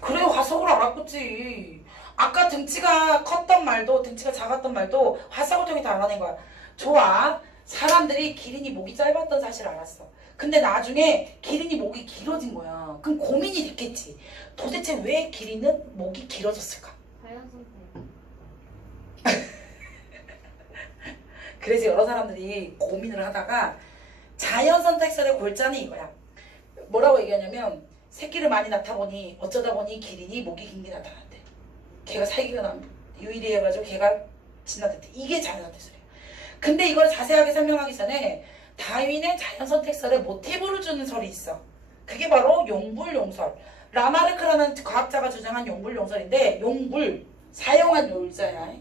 그래 화석을 알았겠지. 아까 등치가 컸던 말도 등치가 작았던 말도 화석을 통해 다 알아낸 거야. 좋아. 사람들이 기린이 목이 짧았던 사실을 알았어. 근데 나중에 기린이 목이 길어진 거야. 그럼 고민이 됐겠지. 도대체 왜 기린은 목이 길어졌을까? 자연 선택. 그래서 여러 사람들이 고민을 하다가 자연 선택설의 골자는 이거야. 뭐라고 얘기하냐면 새끼를 많이 낳다 보니 어쩌다 보니 기린이 목이 긴 게 나타났대. 걔가 살기가 유일해가지고 걔가 진화됐대. 이게 자연 선택설이야. 근데 이걸 자세하게 설명하기 전에 다윈의 자연 선택설에 모티브를 주는 설이 있어. 그게 바로 용불용설. 라마르크라는 과학자가 주장한 용불용설인데 용불 사용한 용자야.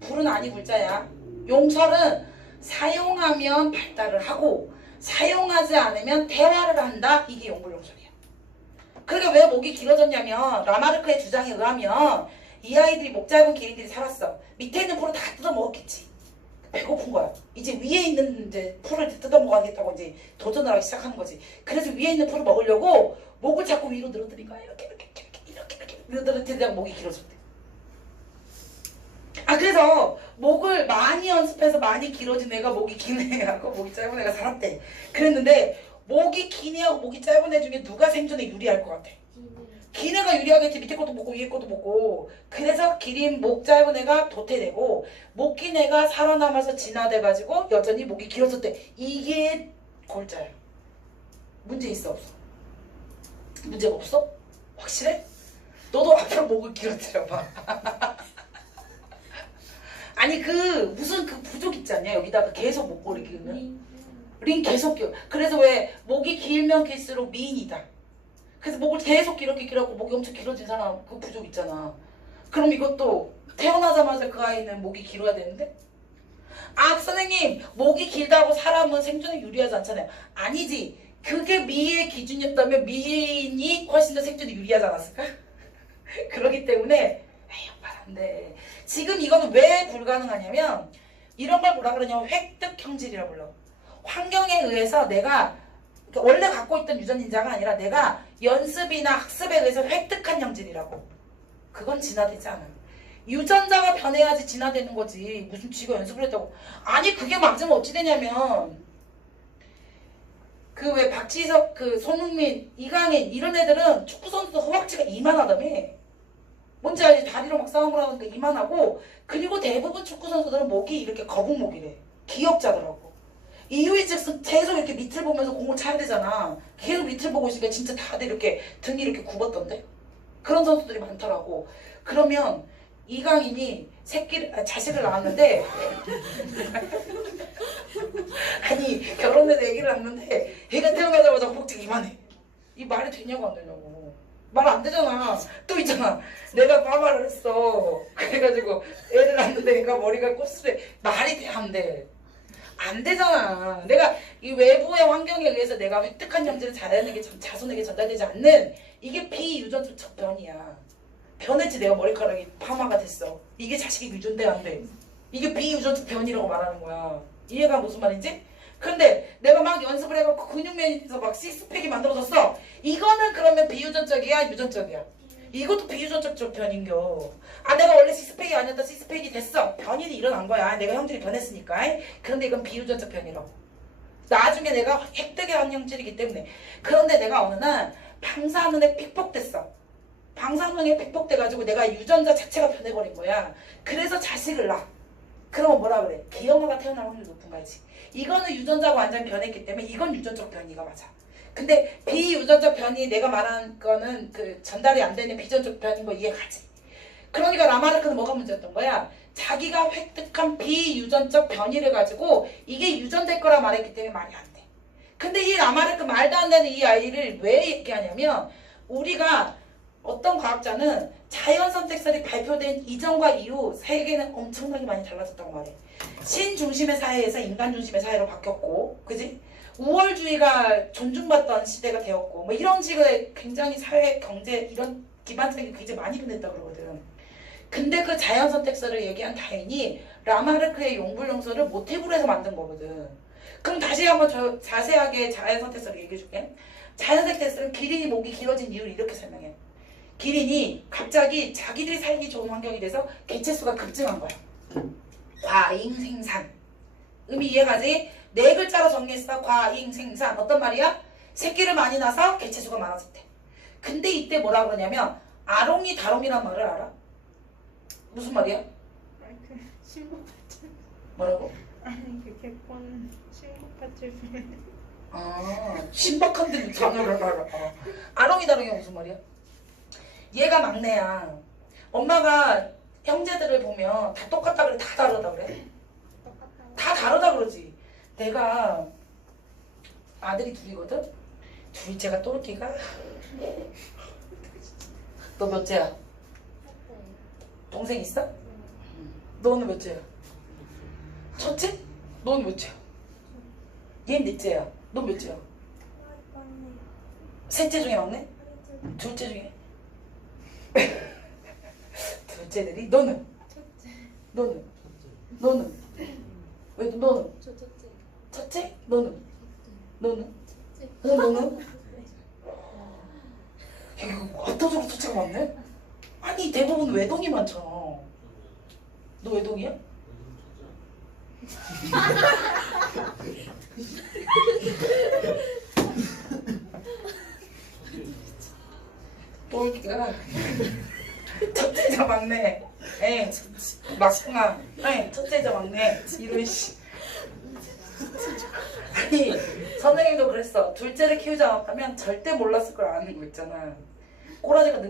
불은 아니 불자야. 용설은 사용하면 발달을 하고 사용하지 않으면 대화를 한다. 이게 용불용설이야. 그러니까 왜 목이 길어졌냐면 라마르크의 주장에 의하면 이 아이들이 목 짧은 기린들이 살았어. 밑에 있는 풀을 다 뜯어먹었겠지. 배고픈 거야. 이제 위에 있는 이제 풀을 뜯어먹어야겠다고 이제 도전을 하기 시작하는 거지. 그래서 위에 있는 풀을 먹으려고 목을 자꾸 위로 늘어뜨리니까 이렇게 위로 늘어뜨리다가 목이 길어졌대. 아 그래서 목을 많이 연습해서 많이 길어진 애가 목이 긴 애하고 목이 짧은 애가 살았대. 그랬는데 목이 긴 애하고 목이 짧은 애 중에 누가 생존에 유리할 것 같아? 긴 애가 유리하겠지. 밑에 것도 먹고 위에 것도 먹고. 그래서 기린 목 짧은 애가 도태되고 목 긴 애가 살아남아서 진화돼가지고 여전히 목이 길어졌대. 이게 골자야. 문제 있어 없어? 문제가 없어? 확실해? 너도 앞으로 목을 길어뜨려봐. 아니 그 무슨 그 부족 있지 않냐? 여기다가 계속 목걸이 끼우는 링 계속 끼워. 그래서 왜 목이 길면 길수록 미인이다. 그래서 목을 계속 이렇게 길어갖고 목이 엄청 길어진 사람 그 부족 있잖아. 그럼 이것도 태어나자마자 그 아이는 목이 길어야 되는데? 아 선생님 목이 길다고 사람은 생존에 유리하지 않잖아요. 아니지. 그게 미의 기준이었다면 미인이 훨씬 더 생존에 유리하지 않았을까? 그렇기 때문에 에이 오빠 안돼. 지금 이거는 왜 불가능하냐면 이런 걸 뭐라 그러냐면 획득 형질이라고 불러. 환경에 의해서 내가 원래 갖고 있던 유전인자가 아니라 내가 연습이나 학습에 의해서 획득한 형질이라고. 그건 진화되지 않아. 유전자가 변해야지 진화되는 거지. 무슨 쥐가 연습을 했다고. 아니 그게 맞으면 어찌 되냐면 그 왜 박지석 그 손흥민 이강인 이런 애들은 축구선수도 허벅지가 이만하다며. 뭔지 알지? 다리로 막 싸움을 하니까 이만하고 그리고 대부분 축구선수들은 목이 이렇게 거북목이래. 기역자더라고. 이유의 즉슨 계속 이렇게 밑을 보면서 공을 차야 되잖아. 계속 밑을 보고 있으니까 진짜 다들 이렇게 등이 이렇게 굽었던데? 그런 선수들이 많더라고. 그러면 이강인이 자식을 낳았는데 아니 결혼해서 애기를 낳았는데 애가 태어나자마자 허벅지가 이만해. 이 말이 되냐고 안 되냐고. 말 안 되잖아. 또 있잖아. 내가 파마를 했어. 그래가지고 애를 낳았는데 애가 머리가 곱슬해. 말이 돼 안 돼. 안 되잖아. 내가 이 외부의 환경에 의해서 내가 획득한 형질을 잘하는 게 자손에게 전달되지 않는 이게 비유전적 변이야. 변했지. 내가 머리카락이 파마가 됐어. 이게 자식이 유전돼 안 돼. 이게 비유전적 변이라고 말하는 거야. 이해가 무슨 말인지? 근데 내가 막 연습을 해갖고 근육면에서 막 식스팩이 만들어졌어. 이거는 그러면 비유전적이야 유전적이야? 이것도 비유전적 변인겨. 아 내가 원래 시스팩이 아니었다 시스팩이 됐어. 변이 일어난 거야. 내가 형질이 변했으니까. 그런데 이건 비유전적 변이라고. 나중에 내가 획득한 형질이기 때문에. 그런데 내가 어느 날 방사능에 픽폭됐어. 방사능에 픽폭돼가지고 내가 유전자 자체가 변해버린 거야. 그래서 자식을 낳아. 그러면 뭐라 그래? 기형아가 태어날 확률이 높은 거지. 이거는 유전자가 완전 변했기 때문에 이건 유전적 변이가 맞아. 근데 비유전적 변이 내가 말한 거는 그 전달이 안 되는 비전적 변인 거 이해가지? 그러니까 라마르크는 뭐가 문제였던 거야? 자기가 획득한 비유전적 변이를 가지고 이게 유전될 거라 말했기 때문에 말이 안 돼. 근데 이 라마르크 말도 안 되는 이 아이를 왜 얘기하냐면 우리가 어떤 과학자는 자연선택설이 발표된 이전과 이후 세계는 엄청나게 많이 달라졌다고 말해. 신중심의 사회에서 인간 중심의 사회로 바뀌었고, 그지? 우월주의가 존중받던 시대가 되었고, 뭐 이런 식의 굉장히 사회, 경제 이런 기반적인 게 굉장히 많이 변했다 그러거든. 근데 그 자연선택설을 얘기한 다윈이 라마르크의 용불용설을 모티브로 해서 만든 거거든. 그럼 다시 한번 자세하게 자연선택설을 얘기해 줄게. 자연선택설은 기린이 목이 길어진 이유를 이렇게 설명해. 기린이 갑자기 자기들이 살기 좋은 환경이 돼서 개체수가 급증한 거야. 과잉생산. 의미 이해가지? 네 글자로 정리했어. 과잉생산. 어떤 말이야? 새끼를 많이 낳아서 개체수가 많아졌대. 근데 이때 뭐라 그러냐면 아롱이 다롱이란 말을 알아? 무슨 말이야? 그 신고파출. 뭐라고? 아니 그 개권 신고파출. 신박한데 장어를 알아. 아롱이 다롱이가 무슨 말이야? 얘가 막내야. 엄마가 형제들을 보면 다 똑같다 그래? 다 다르다 그래? 다 다르다 그러지. 내가 아들이 둘이거든? 둘째가 똘끼가 너 몇째야? 동생 있어? 너는 몇째야? 첫째? 너는 몇째야? 얘는 넷째야. 넌 몇째야? 셋째 중에 막내? 둘째 중에? 둘째들이? 너는? 첫째. 너는? 너는? 왜 너는? 저 첫째. 첫째? 너는? 너는? 첫째. 너는? 이거 압도적으로 첫째가 많네? 아니 대부분 외동이 많잖아. 너 외동이야? 똘끼가 첫째자 막내. 에 막둥아. 에 첫째자 막내. 이런 씨. 아니 선생님도 그랬어. 둘째를 키우지 않았다면 절대 몰랐을 걸 아는 거 있잖아. 꼬라지가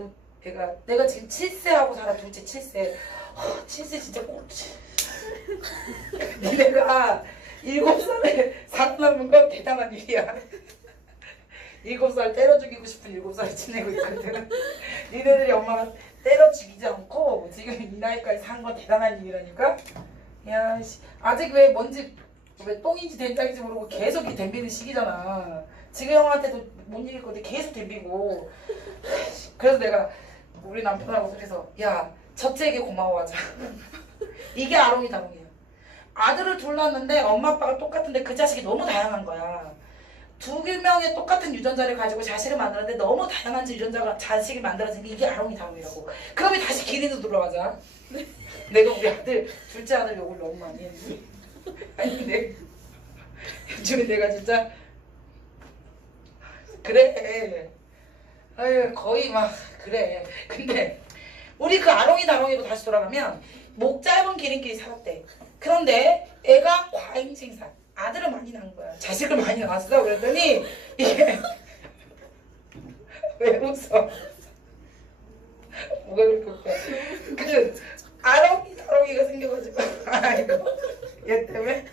내가 지금 7세하고 살아. 둘째 7세. 7세 진짜 꼴찌. 니네가 7살에 살아남은 건 대단한 일이야. 7살 때려 죽이고 싶은 7살 지내고 있거든. 니네들이 엄마가 때려 죽이지 않고 지금 이 나이까지 산 건 대단한 일이라니까. 야, 씨. 아직 왜 뭔지 왜 똥인지 된장인지 모르고 계속 이 덤비는 시기잖아. 지금 형한테도 못 이길 건데 계속 덤비고. 그래서 내가 우리 남편하고 그래서 야 첫째에게 고마워하자. 이게 아롱이 다롱이야. 아들을 둘 낳았는데 엄마 아빠가 똑같은데 그 자식이 너무 다양한 거야. 두 명의 똑같은 유전자를 가지고 자식을 만들었는데 너무 다양한 유전자가 자식이 만들어진 게 이게 아롱이 다롱이라고. 그러면 다시 기린으로 돌아가자. 내가 우리 아들 둘째 아들 욕을 너무 많이 했는데. 아니 근데 요즘에 내가 진짜 그래. 아유 거의 막 그래. 근데 우리 그 아롱이 다롱이로 다시 돌아가면 목 짧은 기린끼리 살았대. 그런데 애가 과잉 생산. 아들을 많이 낳은 거야. 자식을 많이 낳았어. 그랬더니 이게 왜 웃어? 뭐가 그렇게 웃겨? 그 아롱이 다롱이가 생겨가지고 아이고 얘 때문에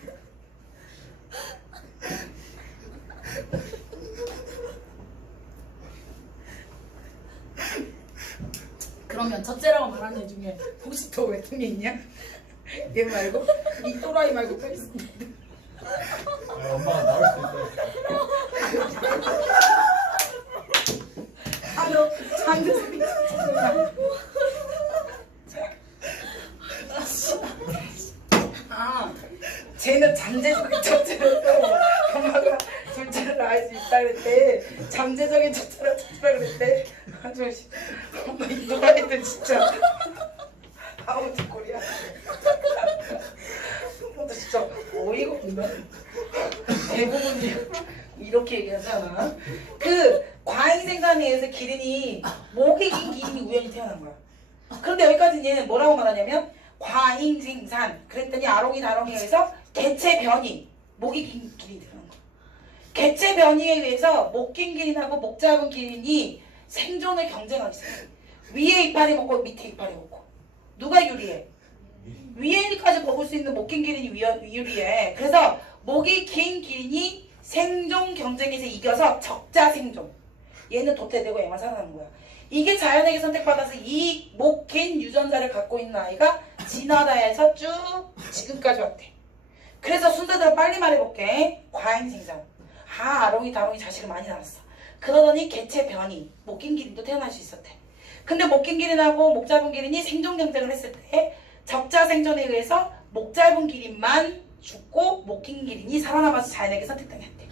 그러면 첫째라고 말하는 애 중에 혹시 더 외통이 있냐? 얘 말고 이 또라이 말고 또 있어. 엄마가 나올 수 있다. 아너 장교수님 쟤는 잠재적인 첫째로서 엄마가 둘째를 낳을 수 있다 그랬대. 잠재적인 첫째라 그랬대. 아주 엄마 이 또라이들 진짜 아무튼 꼴이야. 너 진짜 어이가 없네. 대부분이 이렇게 얘기하잖아. 그 과잉 생산에 의해서 기린이 목이 긴 기린이 우연히 태어난 거야. 그런데 여기까지 얘는 뭐라고 말하냐면 과잉 생산. 그랬더니 아롱이 다롱이에 의해서 개체 변이. 목이 긴 기린이 태어난 거야. 개체 변이에 의해서 목 긴 기린하고 목 짧은 기린이 생존을 경쟁하기 시작해. 위에 이파리 먹고 밑에 이파리 먹고. 누가 유리해? 위에까지 먹을 수 있는 목 긴 기린이 유리해. 그래서 목이 긴 기린이 생존 경쟁에서 이겨서 적자 생존. 얘는 도태되고 얘만 살아나는 거야. 이게 자연에게 선택받아서 이 목 긴 유전자를 갖고 있는 아이가 진화다에서 쭉 지금까지 왔대. 그래서 순서대로 빨리 말해볼게. 과잉 생산. 아롱이 다롱이 자식을 많이 낳았어. 그러더니 개체 변이. 목 긴 기린도 태어날 수 있었대. 근데 목 긴 기린하고 목 짧은 기린이 생존 경쟁을 했을 때 적자 생존에 의해서 목 짧은 기린만 죽고 목 긴 기린이 살아남아서 자연에게 선택당했대.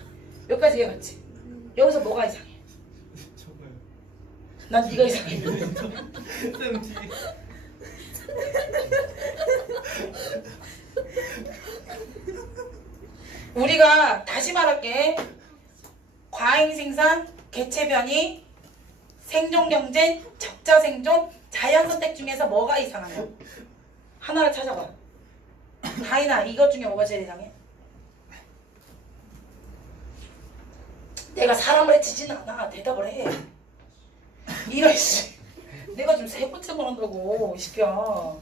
여기까지 이해갔지? 여기서 뭐가 이상해? 난 네가 이상해. 쌤지. 우리가 다시 말할게. 과잉생산, 개체변이, 생존경쟁, 적자생존, 자연선택 중에서 뭐가 이상하냐? 하나를 찾아봐. 다이나 이것 중에 뭐가 제일 이상해? 내가 사람을 해치지는 않아. 대답을 해. 이런 씨. 내가 지금 세 번째 말한다고 이 새끼야.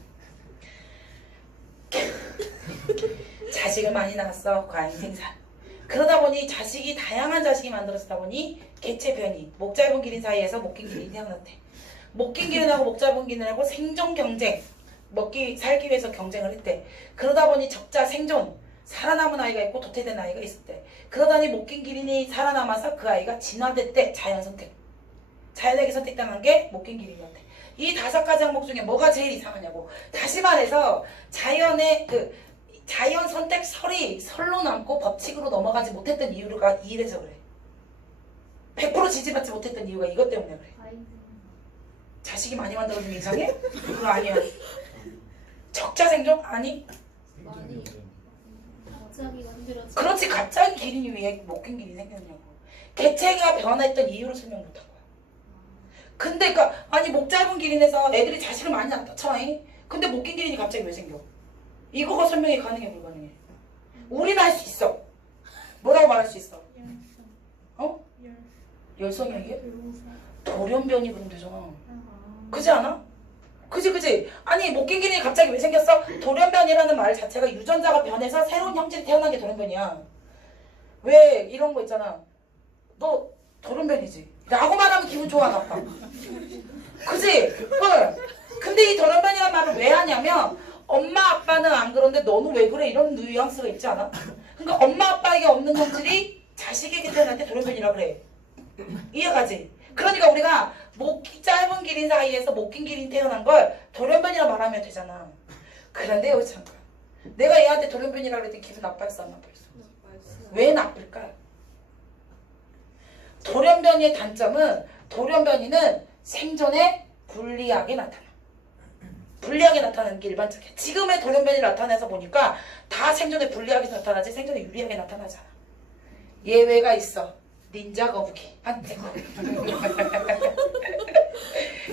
자식을 많이 낳았어. 과잉생산. 그러다 보니 자식이 다양한 자식이 만들어지다 보니 개체 변이, 목 짧은 기린 사이에서 목 긴 기린이 태어났대. 목 긴 기린하고 목 짧은 기린하고 생존 경쟁, 살기 위해서 경쟁을 했대. 그러다 보니 적자 생존, 살아남은 아이가 있고 도태된 아이가 있었대. 그러다니 목 긴 기린이 살아남아서 그 아이가 진화됐대. 자연선택. 자연에게 선택당한 게 목 긴 기린이었대. 이 5가지 항목 중에 뭐가 제일 이상하냐고. 다시 말해서 자연 선택 설로 남고 법칙으로 넘어가지 못했던 이유가 이래서 그래. 100% 지지받지 못했던 이유가 이것 때문에 그래. 자식이 많이 만들어주면 이상해? 그거 아니야. 적자 생존? 아니. 많이 갑자기 만들어진. 그렇지, 갑자기 기린이 왜 목긴 기린이 생겼냐고. 개체가 변화했던 이유를 설명 못한 거야. 근데 아니 목 짧은 기린에서 애들이 자식을 많이 낳다 쳐잉. 근데 목긴 기린이 갑자기 왜 생겨? 이거가 설명이 가능해 불가능해? 우리는 할 수 있어. 뭐라고 말할 수 있어? 어? 열성이야 이게? 돌연변이 그럼 되잖아. 그지 않아? 그지? 아니 목긴 기린이 갑자기 왜 생겼어? 돌연변이라는 말 자체가 유전자가 변해서 새로운 형질이 태어난 게 돌연변이야. 왜 이런 거 있잖아. 너 돌연변이지? 라고 말하면 기분 좋아 나빠. 그지? 응. 근데 이 돌연변이라는 말을 왜 하냐면 엄마 아빠는 안 그런데 너는 왜 그래? 이런 뉘앙스가 있지 않아? 그러니까 엄마 아빠에게 없는 형질이 자식에게 태어날 때 돌연변이라 그래. 이해가지? 그러니까 우리가 목이 짧은 기린 사이에서 목 긴 기린 태어난 걸 돌연변이라 말하면 되잖아. 그런데 여기 잠깐. 내가 얘한테 돌연변이라 그랬더니 기분 나빠했어 안 나빠했어? 왜 나쁠까? 돌연변이의 단점은 돌연변이는 생존에 불리하게 나타나. 불리하게 나타나는 게 일반적이야. 지금의 돌연변이 나타내서 보니까 다 생존에 불리하게 나타나지 생존에 유리하게 나타나잖아. 예외가 있어. 닌자 거북이. 한테.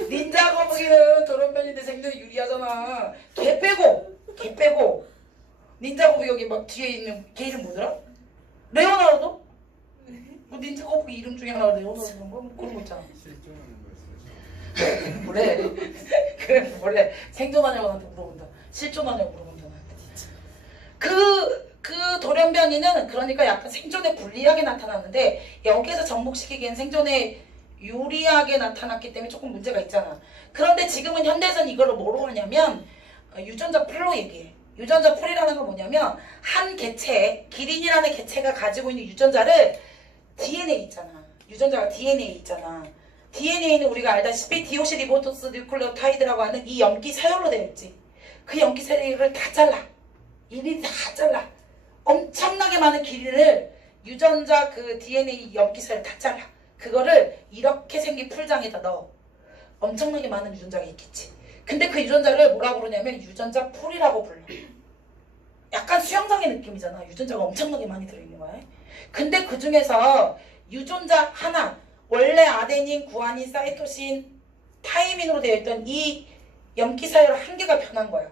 닌자 거북이는 돌연변인데 생존에 유리하잖아. 걔 빼고. 닌자 거북이 여기 막 뒤에 있는 걔 이름 뭐더라? 레오나르도? 뭐 닌자 거북이 이름 중에 하나가 레오나르도 그런 거 있잖아. 뭐래? 그래 원래 생존하냐고 나한테 물어본다. 실존하냐고 물어본다 나한테. 그 돌연변이는 그러니까 약간 생존에 불리하게 나타나는데 여기에서 접목시키기엔 생존에 유리하게 나타났기 때문에 조금 문제가 있잖아. 그런데 지금은 현대에서는 이걸 뭐로 하냐면 유전자 풀로 얘기해. 유전자 풀이라는 건 뭐냐면 한 개체, 기린이라는 개체가 가지고 있는 유전자를 DNA 있잖아. 유전자가 DNA 있잖아. DNA는 우리가 알다시피 디오시리보토스 뉴클레오타이드라고 하는 이 염기 서열로 되어 있지. 그 염기 서열을 다 잘라. 이리 다 잘라. 엄청나게 많은 길이를 유전자 그 DNA 염기 서열 다 잘라. 그거를 이렇게 생긴 풀장에다 넣어. 엄청나게 많은 유전자가 있겠지. 근데 그 유전자를 뭐라고 그러냐면 유전자 풀이라고 불러. 약간 수영장의 느낌이잖아. 유전자가 엄청나게 많이 들어있는 거야. 근데 그 중에서 유전자 하나, 원래 아데닌, 구아닌, 사이토신, 타이민으로 되어 있던 이 염기서열 한 개가 변한 거야.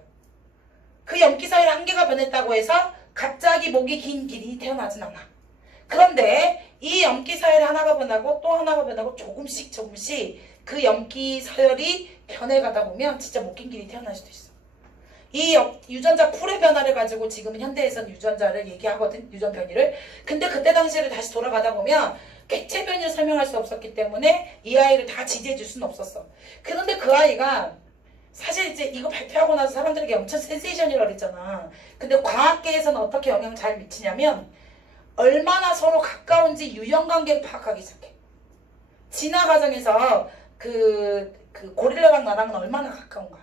그 염기서열 한 개가 변했다고 해서 갑자기 목이 긴 기린이 태어나진 않아. 그런데 이 염기서열 하나가 변하고 또 하나가 변하고 조금씩 그 염기서열이 변해가다 보면 진짜 목 긴 기린이 태어날 수도 있어. 이 유전자 풀의 변화를 가지고 지금은 현대에서는 유전자를 얘기하거든. 유전 변이를. 근데 그때 당시를 다시 돌아가다 보면 개체 변이를 설명할 수 없었기 때문에 이 아이를 다 지지해 줄 수는 없었어. 그런데 그 아이가 사실 이제 이거 발표하고 나서 사람들에게 엄청 센세이션이라고 그랬잖아. 근데 과학계에서는 어떻게 영향을 잘 미치냐면 얼마나 서로 가까운지 유형관계를 파악하기 시작해. 진화 과정에서 그 고릴라랑 나랑은 얼마나 가까운가?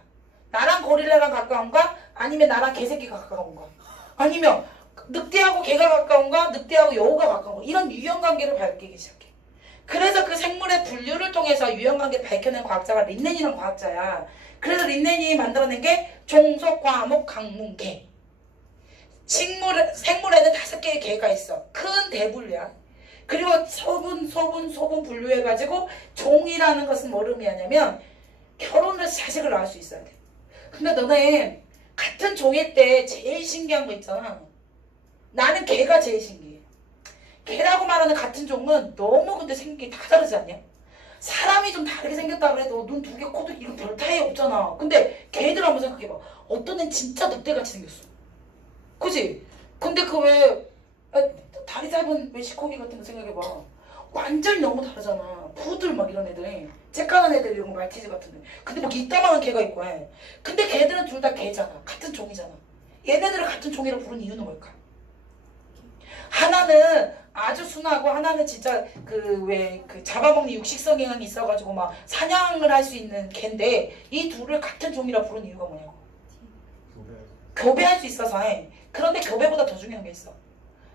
나랑 고릴라랑 가까운가? 아니면 나랑 개새끼가 가까운가? 아니면 늑대하고 개가 가까운가? 늑대하고 여우가 가까운가? 이런 유형관계를 밝히기 시작해. 그래서 그 생물의 분류를 통해서 유형관계를 밝혀낸 과학자가 린넨이라는 과학자야. 그래서 린넨이 만들어낸 게 종속, 과목, 강문계. 생물에는 5개의 계가 있어. 큰 대분류야. 그리고 소분 분류해가지고 종이라는 것은 뭘 의미하냐면 결혼을 해서 자식을 낳을 수 있어야 돼. 근데 너네 같은 종일 때 제일 신기한 거 있잖아. 나는 개가 제일 신기해. 개라고 말하는 같은 종은 너무 근데 생긴 게 다 다르지 않냐? 사람이 좀 다르게 생겼다 그래도 눈 2개, 코도 이거 별 차이 없잖아. 근데 개들 한번 생각해봐. 어떤 애는 진짜 늑대같이 생겼어. 그지? 근데 그 왜 다리 짧은 외시코기 같은 거 생각해봐. 완전히 너무 다르잖아. 푸들 막 이런 애들. 쬐까는 애들 이런 거 말티즈 같은 애. 근데 막 이따만한 개가 있고 해. 근데 걔들은 둘 다 개잖아. 같은 종이잖아. 얘네들을 같은 종이라고 부르는 이유는 뭘까? 하나는 아주 순하고 하나는 진짜 그 잡아먹는 육식성 경향이 있어가지고 막 사냥을 할 수 있는 개인데 이 둘을 같은 종이라고 부르는 이유가 뭐냐고. 교배할 수 있어서 해. 그런데 교배보다 더 중요한 게 있어.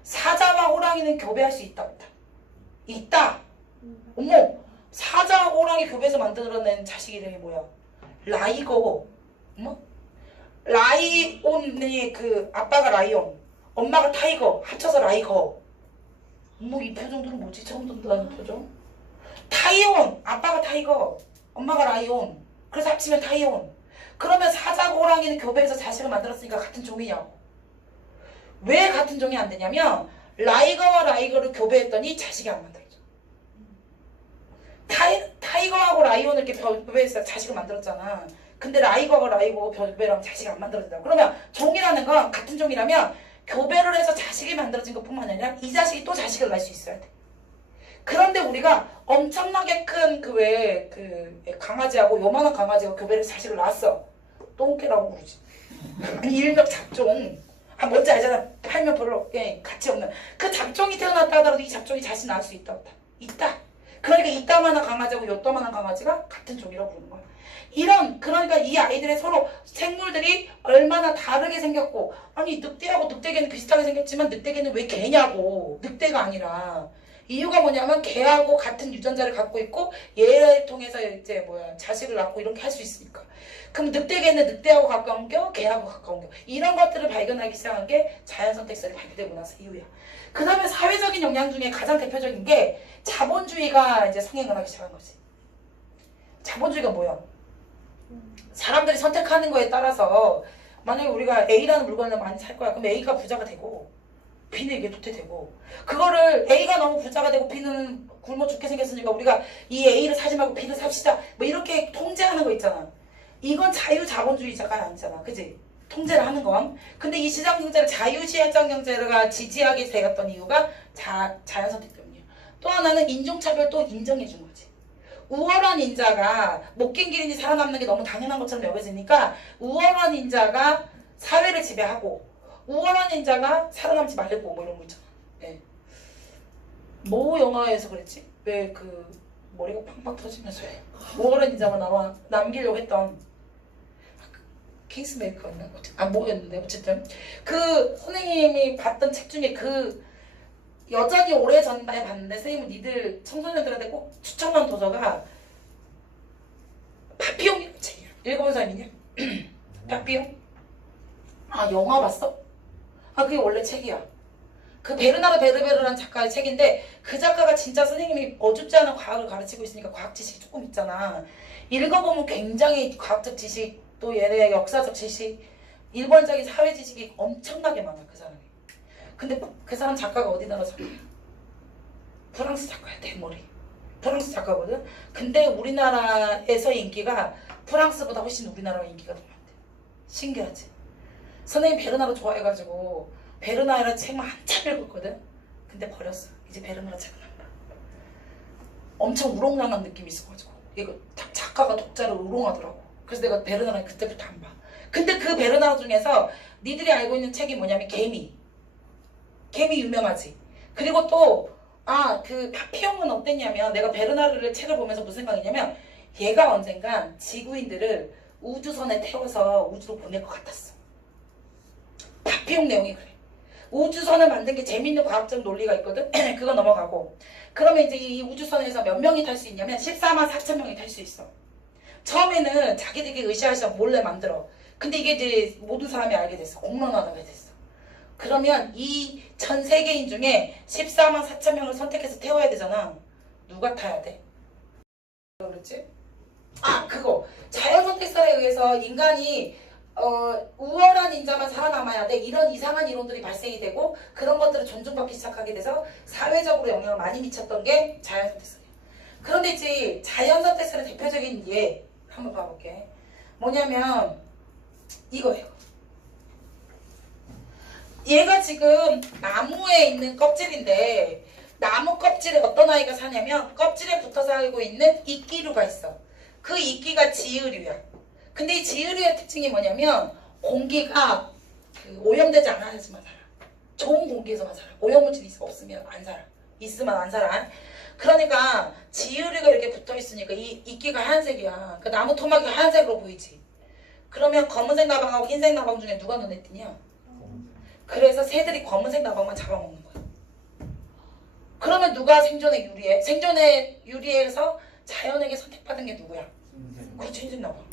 사자와 호랑이는 교배할 수 있다 없다? 있다. 어머, 사자와 호랑이 교배해서 만들어낸 자식 이름이 뭐야? 라이거. 뭐? 라이온이 그 아빠가 라이온, 엄마가 타이거, 합쳐서 라이거. 어머, 이 표정들은 뭐지? 처음 듣는다는 표정? 타이온, 아빠가 타이거, 엄마가 라이온. 그래서 합치면 타이온. 그러면 사자와 호랑이는 교배해서 자식을 만들었으니까 같은 종이냐고. 왜 같은 종이 안 되냐면 라이거와 라이거를 교배했더니 자식이 안 만들어져. 타이거하고 라이온을 이렇게 교배해서 자식을 만들었잖아. 근데 라이거가 라이거 교배를 하면 자식이 안 만들어진다고. 그러면 종이라는 건 같은 종이라면 교배를 해서 자식이 만들어진 것뿐만 아니라 이 자식이 또 자식을 낳을 수 있어야 돼. 그런데 우리가 엄청나게 큰 강아지하고 요만한 강아지가 교배를 해서 자식을 낳았어. 똥개라고 부르지. 아니 일명 잡종. 뭔지 알잖아. 팔면 별로 가치 없는. 그 잡종이 태어났다 하더라도 이 잡종이 자식 낳을 수 있다 없다? 있다. 그러니까 이따만한 강아지하고 요따만한 강아지가 같은 종이라고 부르는 거야. 그러니까 이 아이들의 서로 생물들이 얼마나 다르게 생겼고, 아니 늑대하고 늑대개는 비슷하게 생겼지만 늑대개는 왜 개냐고. 늑대가 아니라. 이유가 뭐냐면 개하고 같은 유전자를 갖고 있고 얘를 통해서 이제 자식을 낳고 이렇게 할 수 있으니까. 그럼 늑대개는 늑대하고 가까운 겨, 개하고 가까운 겨. 이런 것들을 발견하기 시작한 게 자연선택설이 발표되고 나서 이후야. 그 다음에 사회적인 영향 중에 가장 대표적인 게 자본주의가 이제 성행을 하기 시작한 거지. 자본주의가 뭐야? 사람들이 선택하는 거에 따라서 만약에 우리가 A라는 물건을 많이 살 거야. 그럼 A가 부자가 되고 B는 이게 도태되고, 그거를 A가 너무 부자가 되고 B는 굶어 죽게 생겼으니까 우리가 이 A를 사지 말고 B를 삽시다. 뭐 이렇게 통제하는 거 있잖아. 이건 자유자본주의자가 아니잖아. 그지? 통제를 하는 건. 근데 이 시장경제를 자유시장경제가 지지하게 되었던 이유가 자연선택 때문이에요. 또 하나는 인종차별도 인정해 준 거지. 우월한 인자가 못긴 기린이 살아남는 게 너무 당연한 것처럼 여겨지니까 우월한 인자가 사회를 지배하고 우월한 인자가 살아남지 말고 뭐 이런 거 있잖아. 네. 뭐 영화에서 그랬지? 왜 머리가 팡팡 터지면서 우월한 인자가 남기려고 했던 킹스메이커였나? 뭐였는데 어쨌든 그 선생님이 봤던 책 중에 여전히 오래전에 봤는데 선생님은 니들 청소년들한테 꼭 추천한 도서가 파피용이라는 책이야. 읽어본 사람 있냐? 파피용? 영화 봤어? 그게 원래 책이야. 그 베르나르 베르베르라는 작가의 책인데 그 작가가 진짜 선생님이 어줍지 않은 과학을 가르치고 있으니까 과학 지식이 조금 있잖아. 읽어보면 굉장히 과학적 지식, 또 얘네 역사적 지식, 일본적인 사회 지식이 엄청나게 많아 그 사람이. 근데 그 사람 작가가 어디 나라 작가야? 프랑스 작가야. 대머리. 프랑스 작가거든. 근데 우리나라에서 인기가 프랑스보다 훨씬 우리나라가 인기가 더 많대. 신기하지? 선생님 베르나르 좋아해가지고 베르나르 책만 한참 읽었거든. 근데 버렸어. 이제 베르나르 책은 안 봐. 엄청 우롱랑한 느낌이 있어가지고 이거 작가가 독자를 우롱하더라고. 그래서 내가 베르나르 그때부터 안 봐. 근데 그 베르나르 중에서 니들이 알고 있는 책이 뭐냐면 개미 유명하지. 그리고 또 그 파피용은 어땠냐면 내가 베르나르를 책을 보면서 무슨 생각이냐면 얘가 언젠간 지구인들을 우주선에 태워서 우주로 보낼 것 같았어. 파피용 내용이 그래. 우주선을 만든 게 재밌는 과학적 논리가 있거든. 그거 넘어가고. 그러면 이제 이 우주선에서 몇 명이 탈 수 있냐면 14만 4천 명이 탈 수 있어. 처음에는 자기들끼리 으쌰으쌰 몰래 만들어. 근데 이게 이제 모든 사람이 알게 됐어. 공론화가 됐어. 그러면 이 전 세계인 중에 14만 4천 명을 선택해서 태워야 되잖아. 누가 타야 돼? 그렇지? 아, 그거. 자연선택설에 의해서 인간이 우월한 인자만 살아남아야 돼. 이런 이상한 이론들이 발생이 되고 그런 것들을 존중받기 시작하게 돼서 사회적으로 영향을 많이 미쳤던 게 자연선택설이야. 그런데 이제 자연선택설의 대표적인 예 한번 봐볼게. 뭐냐면 이거예요. 얘가 지금 나무에 있는 껍질인데 나무 껍질에 어떤 아이가 사냐면 껍질에 붙어 살고 있는 이끼류가 있어. 그 이끼가 지으류야. 근데 이 지으류의 특징이 뭐냐면 공기가 오염되지 않아야지만 살아. 좋은 공기에서만 살아. 오염물질이 없으면 안 살아. 있으면 안 살아. 그러니까 지으류가 이렇게 붙어 있으니까 이 이끼가 하얀색이야. 그 나무 토막이 하얀색으로 보이지. 그러면 검은색 나방하고 흰색 나방 중에 누가 눈에 띄냐? 그래서 새들이 검은색 나방만 잡아먹는 거야. 그러면 누가 생존에 유리해? 생존에 유리해서 자연에게 선택받은 게 누구야? 그렇지, 흰색 나방.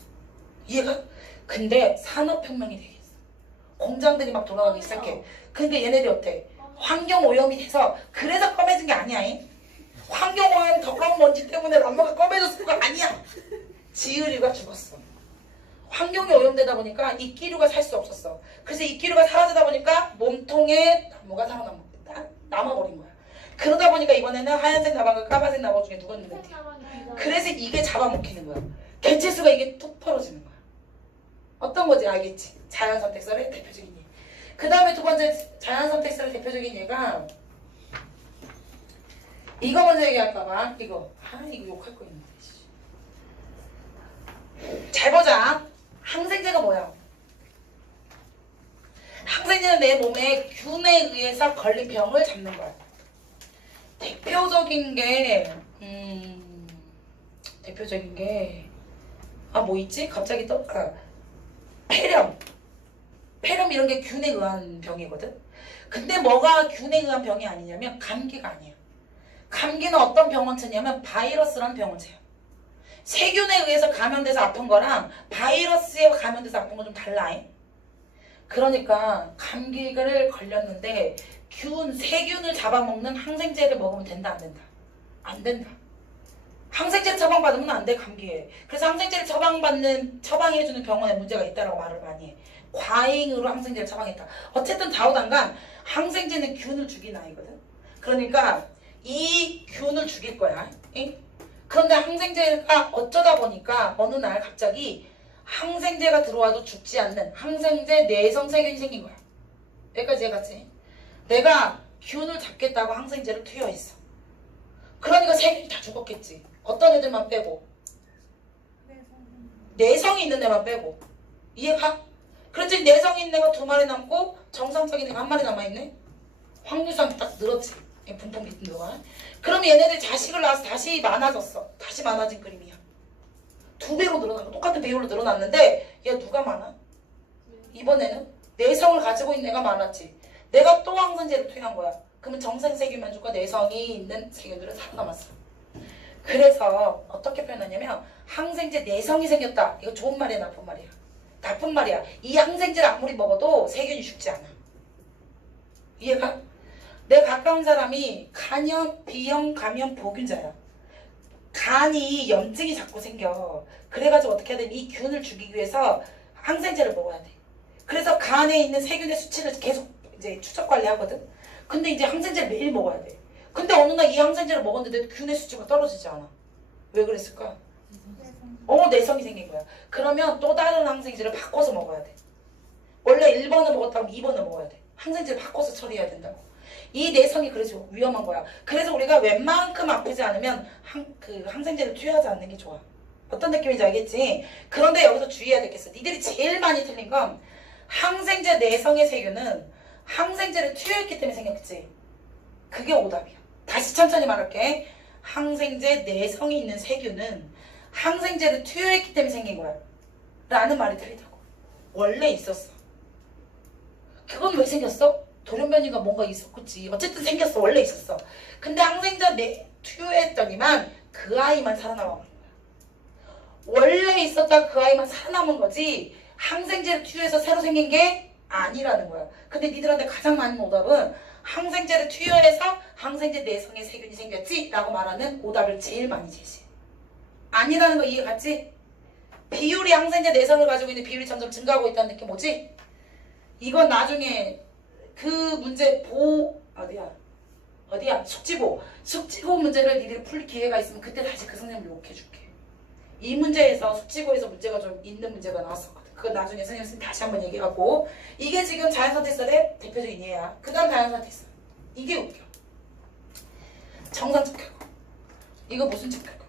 이해가? 근데 산업혁명이 되겠어. 공장들이 막 돌아가기 시작해. 그러니까 얘네들이 어때? 환경오염이 돼서 그래서 검해진 게 아니야. 환경오염 더러운 먼지 때문에 나무가 검해졌을 거 아니야. 지으류가 죽었어. 환경이 오염되다 보니까 이끼류가 살 수 없었어. 그래서 이끼류가 사라지다 보니까 몸통에 나무가 남아버린 거야. 그러다 보니까 이번에는 하얀색 나방과 까만색 나방 중에 누가 눈에 띄어. 그래서 이게 잡아먹히는 거야. 개체수가 이게 툭 벌어지는 거야. 어떤 거지 알겠지? 자연선택설의 대표적인 예. 그 다음에 두 번째 자연선택설의 대표적인 예가 이거 먼저 얘기할까봐. 이거 욕할 거 있는데. 잘 보자. 항생제가 뭐야? 항생제는 내 몸에 균에 의해서 걸린 병을 잡는 거야. 대표적인 게 뭐 있지? 갑자기 폐렴 이런 게 균에 의한 병이거든. 근데 뭐가 균에 의한 병이 아니냐면 감기가 아니야. 감기는 어떤 병원체냐면 바이러스라는 병원체야. 세균에 의해서 감염돼서 아픈 거랑 바이러스에 감염돼서 아픈 건 좀 달라. 그러니까 감기를 걸렸는데 세균을 잡아먹는 항생제를 먹으면 된다 안 된다? 안 된다. 항생제를 처방받으면 안 돼 감기에. 그래서 항생제를 처방해주는 병원에 문제가 있다라고 말을 많이 해. 과잉으로 항생제를 처방했다. 어쨌든 좌우단간 항생제는 균을 죽이는 아이거든. 그러니까 이 균을 죽일 거야. 그런데 항생제가 어쩌다 보니까 어느 날 갑자기 항생제가 들어와도 죽지 않는 항생제 내성 세균이 생긴 거야. 여기까지 이해갔지? 내가 균을 잡겠다고 항생제를 투여했어. 그러니까 세균이 다 죽었겠지. 어떤 애들만 빼고 내성이 있는 애만 빼고. 이해가? 그렇지. 내성이 있는 애가 2마리 남고 정상적인 애가 1마리 남아있네. 확률상 딱 늘었지. 분포 밑으로가. 그럼 얘네들 자식을 낳아서 다시 많아졌어. 다시 많아진 그림이야. 2배로 늘어나고 똑같은 비율로 늘어났는데 얘 누가 많아? 이번에는 내성을 가지고 있는 애가 많았지. 내가 또 항생제를 투여한 거야. 그러면 정상세균만 죽고 내성이 있는 세균들은 살아남았어. 그래서 어떻게 표현하냐면 항생제 내성이 생겼다. 이거 좋은 말이야 나쁜 말이야? 나쁜 말이야. 이 항생제를 아무리 먹어도 세균이 죽지 않아. 이해가? 내 가까운 사람이 간염, B형 감염 보균자야. 간이 염증이 자꾸 생겨. 그래가지고 어떻게 해야 돼? 이 균을 죽이기 위해서 항생제를 먹어야 돼. 그래서 간에 있는 세균의 수치를 계속 이제 추적 관리하거든. 근데 이제 항생제를 매일 먹어야 돼. 근데 어느 날 이 항생제를 먹었는데 균의 수치가 떨어지지 않아. 왜 그랬을까? 내성이 생긴 거야. 그러면 또 다른 항생제를 바꿔서 먹어야 돼. 원래 1번을 먹었다면 2번을 먹어야 돼. 항생제를 바꿔서 처리해야 된다고. 이 내성이 그래서 위험한 거야. 그래서 우리가 웬만큼 아프지 않으면 항생제를 투여하지 않는 게 좋아. 어떤 느낌인지 알겠지? 그런데 여기서 주의해야 되겠어. 니들이 제일 많이 틀린 건 항생제 내성의 세균은 항생제를 투여했기 때문에 생겼지. 그게 오답이야. 다시 천천히 말할게. 항생제 내성이 있는 세균은 항생제를 투여했기 때문에 생긴 거야. 라는 말이 틀리다고. 원래 있었어. 그건 왜 생겼어? 돌연변이가 뭔가 있었겠지. 어쨌든 생겼어. 원래 있었어. 근데 항생제 투여했더니만 그 아이만 살아남은 거야. 원래 있었던 그 아이만 살아남은 거지 항생제를 투여해서 새로 생긴 게 아니라는 거야. 근데 니들한테 가장 많은 오답은 항생제를 투여해서 항생제 내성에 세균이 생겼지? 라고 말하는 오답을 제일 많이 제시해. 아니라는 거 이해 갔지? 비율이 항생제 내성을 가지고 있는 비율이 점점 증가하고 있다는 느낌 뭐지? 이건 나중에 그 문제 어디야? 숙지고 문제를 니들이 풀 기회가 있으면 그때 다시 그 선생님을 욕해줄게. 이 문제에서 숙지고에서 문제가 좀 있는 문제가 나왔었거든. 그건 나중에 선생님 다시 한번 얘기하고. 이게 지금 자연선택설의 대표적인 예야. 그 다음 자연선택설. 이게 웃겨. 정상 적혈구. 이거 무슨 적혈구?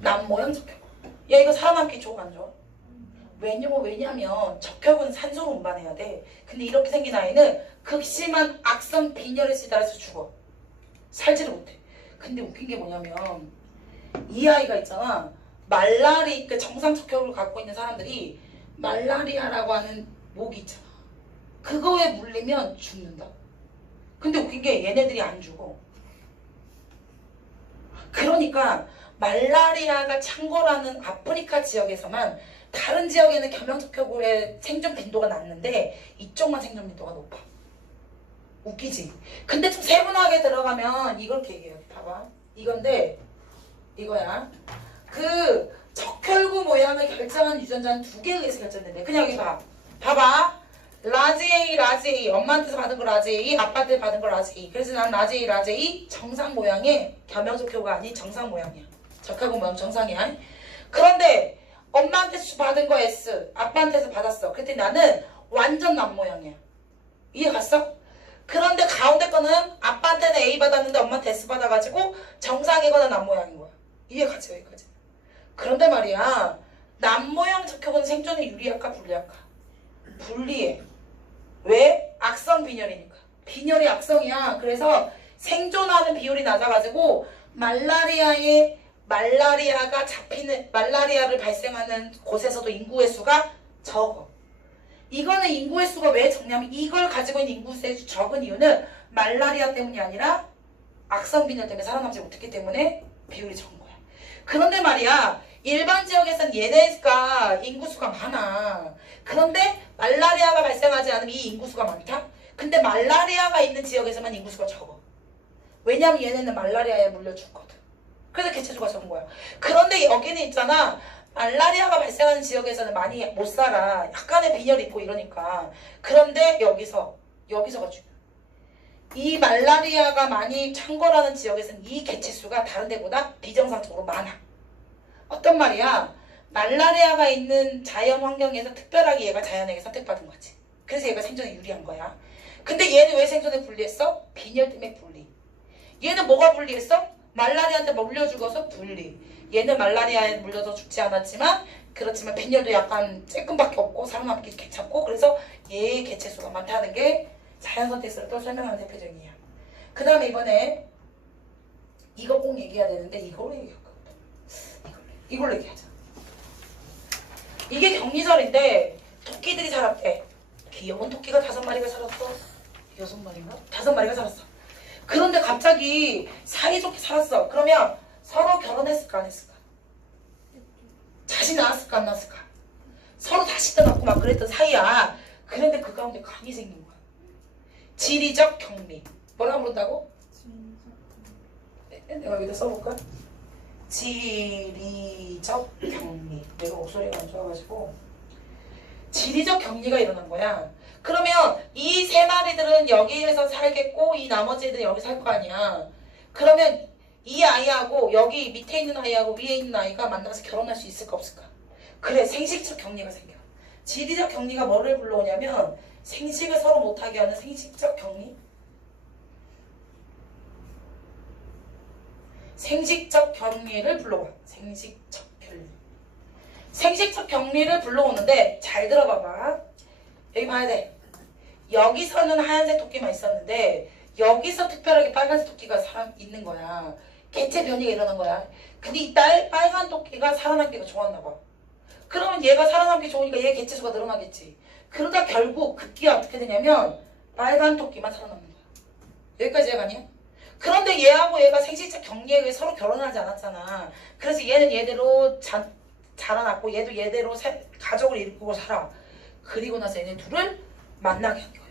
남모형 적혈구. 야 이거 살아남기 좋아 안 좋아? 왜냐면 적혈구는 산소로 운반해야 돼. 근데 이렇게 생긴 아이는 극심한 악성 빈혈에 시달려서 죽어. 살지를 못해. 근데 웃긴 게 뭐냐면 이 아이가 있잖아. 그 정상 적혈구를 갖고 있는 사람들이 말라리아라고 하는 목이 있잖아. 그거에 물리면 죽는다. 근데 웃긴 게 얘네들이 안 죽어. 그러니까 말라리아가 창궐하는 아프리카 지역에서만 다른 지역에는 겸용적혈구의 생존 빈도가 낮는데 이쪽만 생존 빈도가 높아. 웃기지? 근데 좀 세분하게 들어가면 이렇게 얘기해요. 봐봐. 이건데 이거야. 그 적혈구 모양을 결정한 유전자는 두 개에 의해서 결정된대. 그냥 여기 봐봐. 라지 A. 엄마한테서 받은 거 라지 A, 아빠한테 받은 거 라지 A. 그래서 난 라지 A 정상 모양의 겸용적혈구가 아닌 정상 모양이야. 적혈구 모양 정상이야. 그런데 엄마한테서 받은 거 S, 아빠한테서 받았어. 그때 나는 완전 남모양이야. 이해 갔어? 그런데 가운데 거는 아빠한테는 A 받았는데 엄마한테 S 받아가지고 정상이거나 남모양인 거야. 이해 가지 여기까지. 그런데 말이야, 남모양 적혈구는 생존에 유리할까 불리할까? 불리해. 왜? 악성 빈혈이니까. 빈혈이 악성이야. 그래서 생존하는 비율이 낮아가지고 말라리아를 발생하는 곳에서도 인구의 수가 적어. 이거는 인구의 수가 왜 적냐면 이걸 가지고 있는 인구의 수 적은 이유는 말라리아 때문이 아니라 악성 빈혈 때문에 살아남지 못했기 때문에 비율이 적은 거야. 그런데 말이야, 일반 지역에서는 얘네가 인구수가 많아. 그런데 말라리아가 발생하지 않으면 이 인구수가 많다? 근데 말라리아가 있는 지역에서만 인구수가 적어. 왜냐면 얘네는 말라리아에 물려 죽거든. 그래서 개체수가 적은 거야. 그런데 여기는 있잖아. 말라리아가 발생하는 지역에서는 많이 못 살아. 약간의 빈혈이 있고 이러니까. 그런데 여기서가 중요해. 이 말라리아가 많이 창궐하는 지역에서는 이 개체수가 다른 데보다 비정상적으로 많아. 어떤 말이야? 말라리아가 있는 자연 환경에서 특별하게 얘가 자연에게 선택받은 거지. 그래서 얘가 생존에 유리한 거야. 근데 얘는 왜 생존에 불리했어? 빈혈 때문에 불리. 얘는 뭐가 불리했어? 말라리아한테 물려 죽어서 불리. 얘는 말라리아에 물려서 죽지 않았지만 그렇지만 빈혈도 약간 쬐끔밖에 없고 살아남기 괜찮고 그래서 얘의 개체수가 많다는 게 자연선택설을 또 설명하는 대표적인 이야. 그 다음에 이번에 이거 꼭 얘기해야 되는데 이걸로 얘기하자. 이게 격리설인데 토끼들이 살았대. 귀여운 토끼가 5마리가 살았어. 6마리인가? 5마리가 살았어. 그런데 갑자기 사이좋게 살았어. 그러면 서로 결혼했을까 안 했을까? 자식 낳았을까 안 낳았을까? 서로 다시도 낳고 막 그랬던 사이야. 그런데 그 가운데 강이 생긴 거야. 지리적 격리. 뭐라고 부른다고? 내가 여기다 써볼까? 지리적 격리. 내가 목소리가 안 좋아가지고 지리적 격리가 일어난 거야. 그러면 이 3마리들은 여기에서 살겠고 이 나머지 애들은 여기 살 거 아니야. 그러면 이 아이하고 여기 밑에 있는 아이하고 위에 있는 아이가 만나서 결혼할 수 있을까 없을까? 그래, 생식적 격리가 생겨. 지리적 격리가 뭐를 불러오냐면 생식을 서로 못하게 하는 생식적 격리. 생식적 격리를 불러와. 생식적 격리를 불러오는데 잘 들어봐봐. 여기 봐야 돼. 여기서는 하얀색 토끼만 있었는데 여기서 특별하게 빨간색 토끼가 있는 거야. 개체 변이가 일어난 거야. 근데 이 빨간 토끼가 살아남기가 좋았나 봐. 그러면 얘가 살아남기 좋으니까 얘 개체수가 늘어나겠지. 그러다 결국 급기야 어떻게 되냐면 빨간 토끼만 살아남는 거야. 여기까지 이해가 아니야? 그런데 얘하고 얘가 생식적 격리에 의해 서로 결혼하지 않았잖아. 그래서 얘는 얘대로 자라났고 얘도 얘대로 가족을 이루고 살아. 그리고 나서 얘네 둘을 만나게 한 거예요.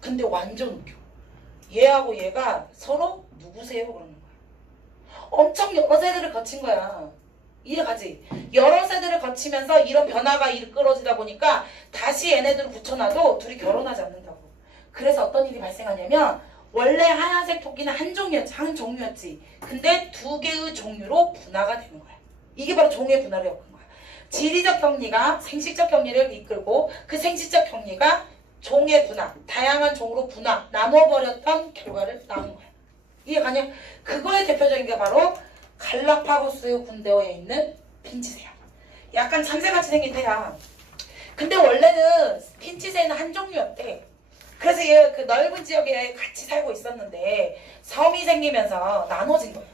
근데 완전 웃겨. 얘하고 얘가 서로 누구세요? 그러는 거야. 엄청 여러 세대를 거친 거야. 이해가지? 여러 세대를 거치면서 이런 변화가 이끌어지다 보니까 다시 얘네들을 붙여놔도 둘이 결혼하지 않는다고. 그래서 어떤 일이 발생하냐면 원래 하얀색 토끼는 한 종류였지. 근데 두 개의 종류로 분화가 되는 거야. 이게 바로 종의 분화를 엮은 거야. 지리적 격리가 생식적 격리를 이끌고 그 생식적 격리가 종의 분화, 다양한 종으로 분화, 나눠버렸던 결과를 낳은 거야. 이해가냐? 그거의 대표적인 게 바로 갈라파고스 군대어에 있는 핀치새야. 약간 참새같이 생긴 새야. 근데 원래는 핀치새는 한 종류였대. 그래서 얘 그 넓은 지역에 같이 살고 있었는데 섬이 생기면서 나눠진 거야.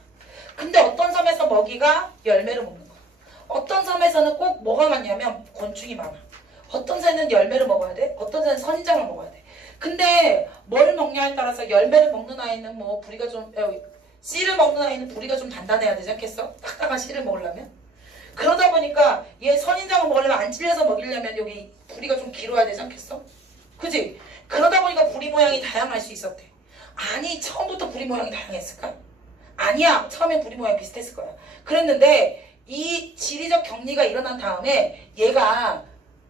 근데 어떤 섬에서 먹이가 열매를 먹는 거야. 어떤 섬에서는 꼭 뭐가 많냐면 곤충이 많아. 어떤 새는 열매를 먹어야 돼. 어떤 새는 선인장을 먹어야 돼. 근데 뭘 먹냐에 따라서 열매를 먹는 아이는 뭐 부리가 좀 씨를 먹는 아이는 부리가 좀 단단해야 되지 않겠어? 딱딱한 씨를 먹으려면. 그러다 보니까 얘 선인장을 먹으려면 안 찔려서 먹이려면 여기 부리가 좀 길어야 되지 않겠어? 그지? 그러다 보니까 부리 모양이 다양할 수 있었대. 아니 처음부터 부리 모양이 다양했을까? 아니야. 처음엔 부리 모양이 비슷했을 거야. 그랬는데 이 지리적 격리가 일어난 다음에 얘가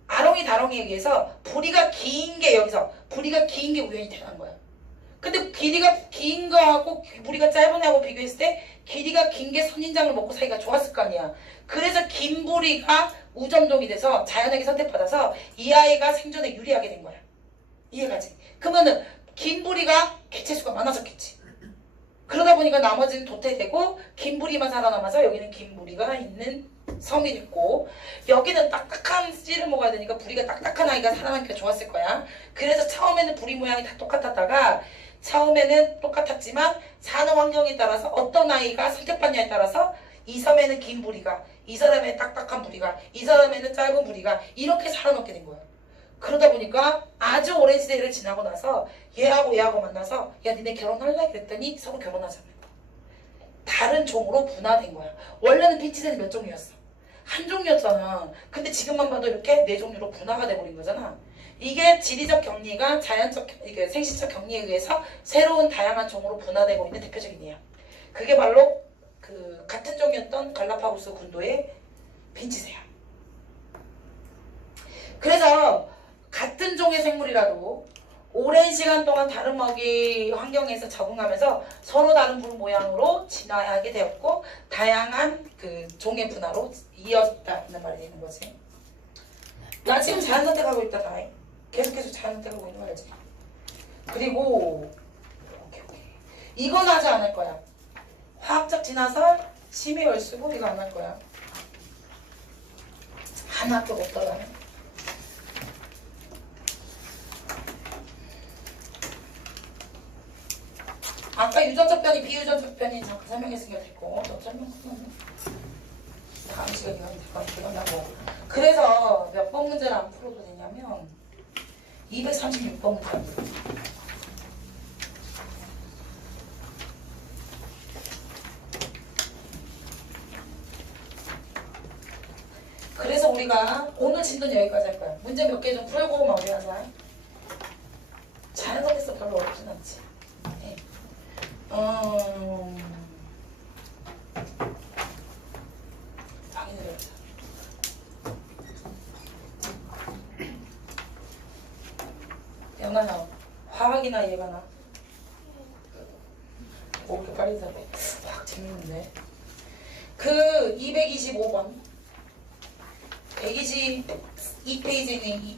아롱이 다롱이에 의해서 부리가 긴 게 여기서 부리가 긴 게 우연히 태어난 거야. 근데 길이가 긴 거하고 부리가 짧은 애하고 비교했을 때 길이가 긴 게 선인장을 먹고 사이가 좋았을 거 아니야. 그래서 긴 부리가 우점종이 돼서 자연에게 선택받아서 이 아이가 생존에 유리하게 된 거야. 이해가지? 그러면은 긴 부리가 개체수가 많아졌겠지. 그러다 보니까 나머지는 도태되고 긴 부리만 살아남아서 여기는 긴 부리가 있는 섬이 됐고 여기는 딱딱한 씨를 먹어야 되니까 부리가 딱딱한 아이가 살아남기가 좋았을 거야. 그래서 처음에는 부리 모양이 다 똑같았다가 처음에는 똑같았지만 사는 환경에 따라서 어떤 아이가 선택받냐에 따라서 이 섬에는 긴 부리가, 이 사람에는 딱딱한 부리가, 이 사람에는 짧은 부리가 이렇게 살아남게 된 거야. 그러다 보니까 아주 오랜 시대를 지나고 나서 얘하고 만나서 야 니네 결혼할래? 그랬더니 서로 결혼하지 않는 거야. 다른 종으로 분화된 거야. 원래는 핀치새는 몇 종류였어? 한 종류였잖아. 근데 지금만 봐도 이렇게 네 종류로 분화가 돼버린 거잖아. 이게 지리적 격리가 이게 생식적 격리에 의해서 새로운 다양한 종으로 분화되고 있는 대표적인 예야. 그게 바로 그 같은 종이었던 갈라파고스 군도의 핀치새야. 그래서 같은 종의 생물이라도 오랜 시간 동안 다른 먹이 환경에서 적응하면서 서로 다른 물 모양으로 진화하게 되었고 다양한 그 종의 분화로 이어졌다는 말이 되는 거지. 나 지금 자연 선택하고 있다 다이. 계속해서 자연 선택하고 있는 거 알지? 그리고 오케이. 이건 하지 않을 거야. 화학적 진화설, 심의 열수고 이거 안 할 거야. 하나도 못 떠나네. 아까 유전적 변이, 비유전적 변이 잠깐 설명했으니까 됐고 또 설명 끝났네. 다음 시간에 가면 그래서 몇 번 문제를 안 풀어도 되냐면 236번 문제 안 풀어. 그래서 우리가 오늘 진도는 여기까지 할 거야. 문제 몇 개 좀 풀고 마무리하자. 자연스럽게 별로 어렵진 않지. 네. 확인을 해보자. 연아야, 화학이나 예가나? 오, 이렇게 빨리 답해. 확 재밌는데. 그 225번 122페이지는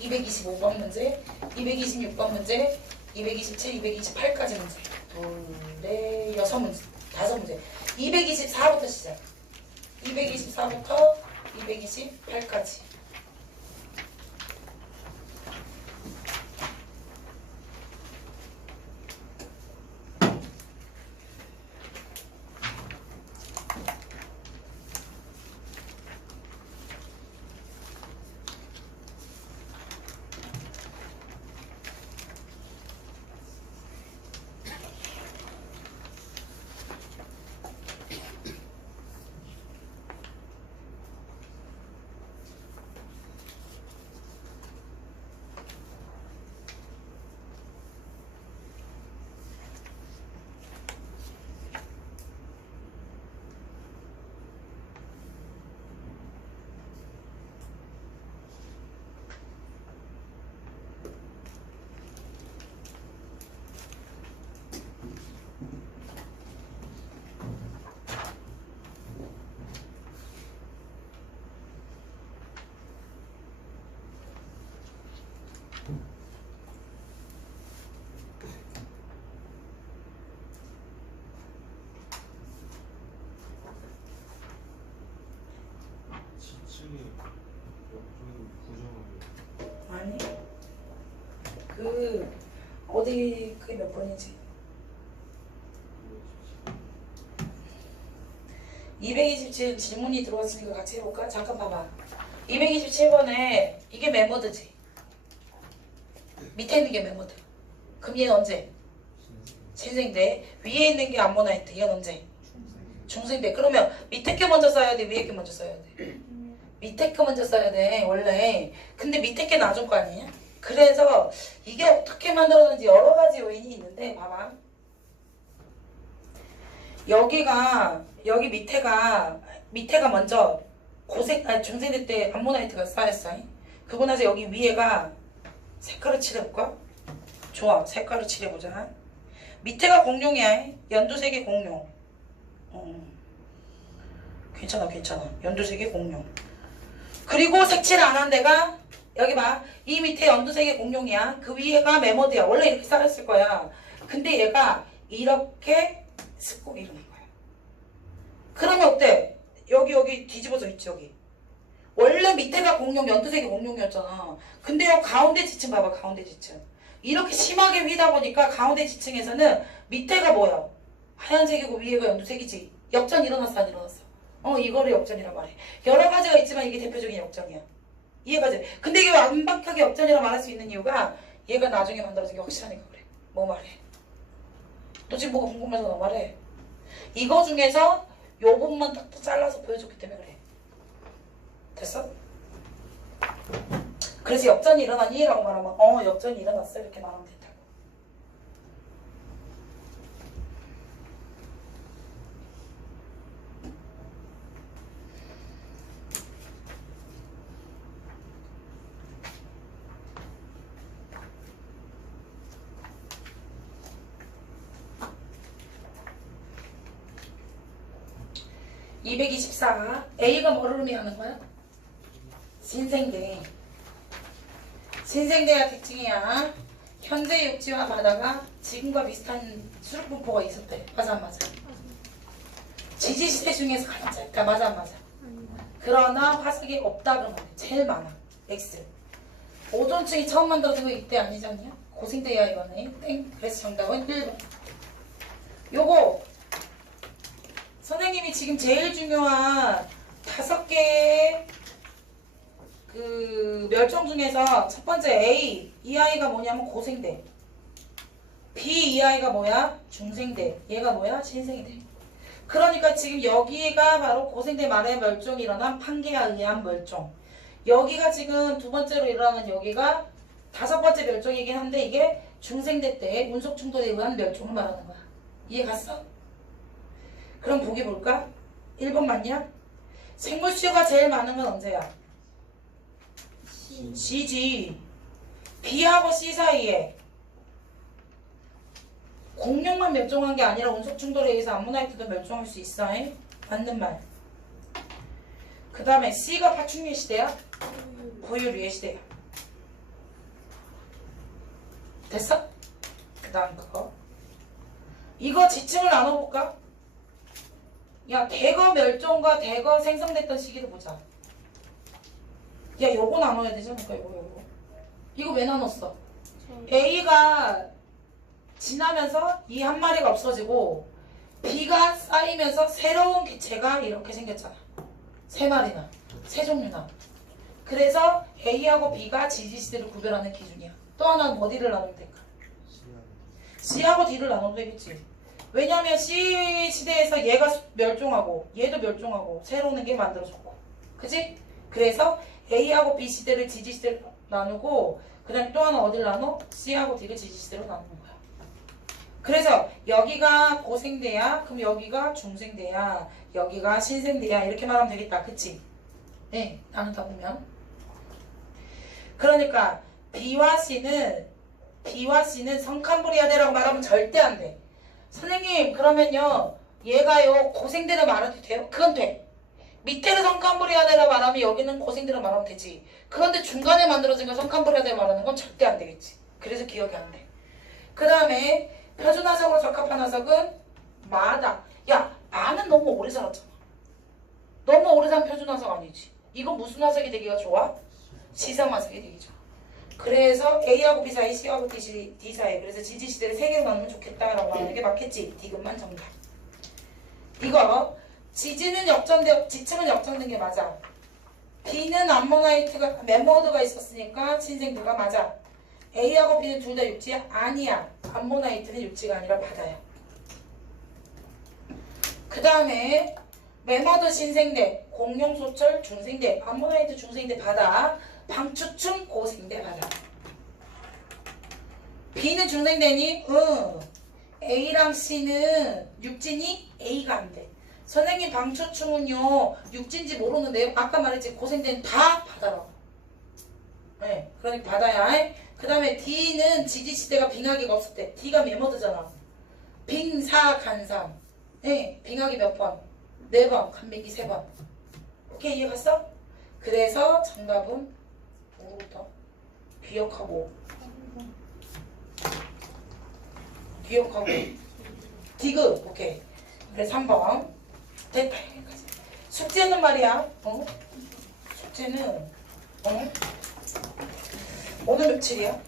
225번 문제, 226번 문제, 227, 228까지 문제. 둘, 넷, 여섯 문제, 다섯 문제. 224부터 시작. 224부터 228까지. 지층이 옆쪽에 부정하게. 아니 그 어디 그게 몇 번이지? 227 질문이 들어왔으니까 같이 해볼까? 잠깐 봐봐. 227번에 이게 메모드지. 밑에 있는 게 메모드. 그럼 얘는 언제? 신생대. 위에 있는 게 암모나이트. 얘는 언제? 중생대. 그러면 밑에 게 먼저 써야 돼? 위에 게 먼저 써야 돼? 밑에 게 먼저 써야 돼 원래. 근데 밑에 게 나중 거 아니냐? 그래서 이게 어떻게 만들어졌는지 여러 가지 요인이 있는데 봐봐. 여기 밑에가 먼저 중생대 때 암모나이트가 쌓였어. 그러고 나서 여기 위에가 색깔을 칠해볼까? 좋아, 색깔을 칠해보자. 밑에가 공룡이야. 연두색의 공룡. 괜찮아. 연두색의 공룡. 그리고 색칠 안 한 데가 여기 봐. 이 밑에 연두색의 공룡이야. 그 위에가 메모드야. 원래 이렇게 쌓였을 거야. 근데 얘가 이렇게 습곡이 일어난 거야. 그러면 어때? 여기 뒤집어져 있지 여기. 원래 밑에가 공룡, 연두색의 공룡이었잖아. 근데 여기 가운데 지층 봐봐. 가운데 지층. 이렇게 심하게 휘다 보니까 가운데 지층에서는 밑에가 뭐야? 하얀색이고 위에가 연두색이지. 역전 일어났어 안 일어났어? 이거를 역전이라 말해. 여러 가지가 있지만 이게 대표적인 역전이야. 이해가 돼? 근데 이게 완벽하게 역전이라 말할 수 있는 이유가 얘가 나중에 만들어진 게 확실하니까 그래. 뭐 말해? 너 지금 뭐가 궁금해서 너 말해? 이거 중에서 요 부분만 딱 잘라서 보여줬기 때문에 그래. 됐어? 그래서 역전이 일어나니? 라고 말하면 역전이 일어났어 이렇게 말하면 된다고. (224) A가 뭐를 의미하는 거야? 신생대. 신생대가 특징이야. 현재 육지와 바다가 지금과 비슷한 수륙분포가 있었대. 맞아 안 맞아? 지지시대 중에서 가장 짧다. 맞아 안 맞아? 그러나 화석이 없다 그러면 돼. 제일 많아. X. 오존층이 처음 만들어진 거 이때 아니지 않냐? 고생대야 이거네. 땡. 그래서 정답은 1번. 요거 선생님이 지금 제일 중요한 5개의 그 멸종 중에서 첫 번째 A 이 아이가 뭐냐면 고생대. B 이 아이가 뭐야? 중생대. 얘가 뭐야? 신생대. 그러니까 지금 여기가 바로 고생대 말에 멸종이 일어난 판계에 의한 멸종. 여기가 지금 두 번째로 일어나는 여기가 5번째 멸종이긴 한데 이게 중생대 때 운석 충돌에 의한 멸종을 말하는 거야. 이해 갔어? 그럼 보기 볼까? 1번 맞냐? 생물수요가 제일 많은 건 언제야? C지. B하고 C 사이에 공룡만 멸종한 게 아니라 운석 충돌에 의해서 암모나이트도 멸종할 수 있어. 맞는 말. 그 다음에 C가 파충류 시대야? 포유류의 시대야. 됐어? 그 다음 그거. 이거 지층을 나눠볼까? 야, 대거 멸종과 대거 생성됐던 시기를 보자. 야, 요거 나눠야 되지 않을까? 요거. 이거 왜 나눴어? A가 지나면서 이 한 마리가 없어지고 B가 쌓이면서 새로운 개체가 이렇게 생겼잖아. 3마리나, 3종류나. 그래서 A하고 B가 지지시대를 구별하는 기준이야. 또 하나는 어디를 나누면 될까? C하고 D를 나눠도 되겠지. 왜냐면 C 시대에서 얘가 멸종하고 얘도 멸종하고 새로운 게 만들어졌고, 그치? 그래서 A하고 B 시대를 지지 시대로 나누고, 그 다음에 또 하나 어딜 나눠? C하고 D를 지지 시대로 나누는 거야. 그래서 여기가 고생대야, 그럼 여기가 중생대야, 여기가 신생대야, 이렇게 말하면 되겠다. 그치? 네, 나누다 보면. 그러니까 B와 C는 성캄브리아대라고 말하면 절대 안 돼. 선생님, 그러면요 얘가요 고생대를 말해도 돼요? 그건 돼. 밑에를 선칸브리아데라 말하면 여기는 고생대라 말하면 되지. 그런데 중간에 만들어진 걸 선칸브리아데 말하는 건 절대 안 되겠지. 그래서 기억이 안 돼. 그 다음에 표준화석으로 적합한 화석은 마다. 야, 마는 너무 오래 살았잖아. 너무 오래 산 표준화석 아니지. 이거 무슨 화석이 되기가 좋아? 시성화석이 되기 좋아. 그래서 A하고 B 사이, C하고 D 사이. 그래서 지지시대를 3개로 나누면 좋겠다라고 하는 게 맞겠지. 디귿만 정답. 이거 지지는 역전돼, 지층은 역전된 게 맞아. B는 암모나이트가 메모드가 있었으니까 신생도가 맞아. A하고 B는 둘 다 육지 아니야. 암모나이트는 육지가 아니라 바다야. 그 다음에 메모드 신생대, 공룡소철 중생대, 암모나이트 중생대 바다, 방추춤 고생대 바다. B는 중생대니? 응. A랑 C는 육지니? A가 안 돼. 선생님 방추춤은요 육지인지 모르는데 아까 말했지 고생대는 다 바다라고. 네, 그러니까 바다야. 그 다음에 D는 지지시대가 빙하기가 없을 때. D가 메모드잖아. 빙사간삼. 네, 빙하기 몇 번? 4번, 간빙기 3번. 오케이, 이해 갔어? 그래서 정답은 뭐부터? 기억하고 디귿. 오케이. 그래서 3번 됐다. 여기까지. 숙제는 말이야. 숙제는 오늘 며칠이야?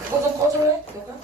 그거 좀 꺼줄래? 누가?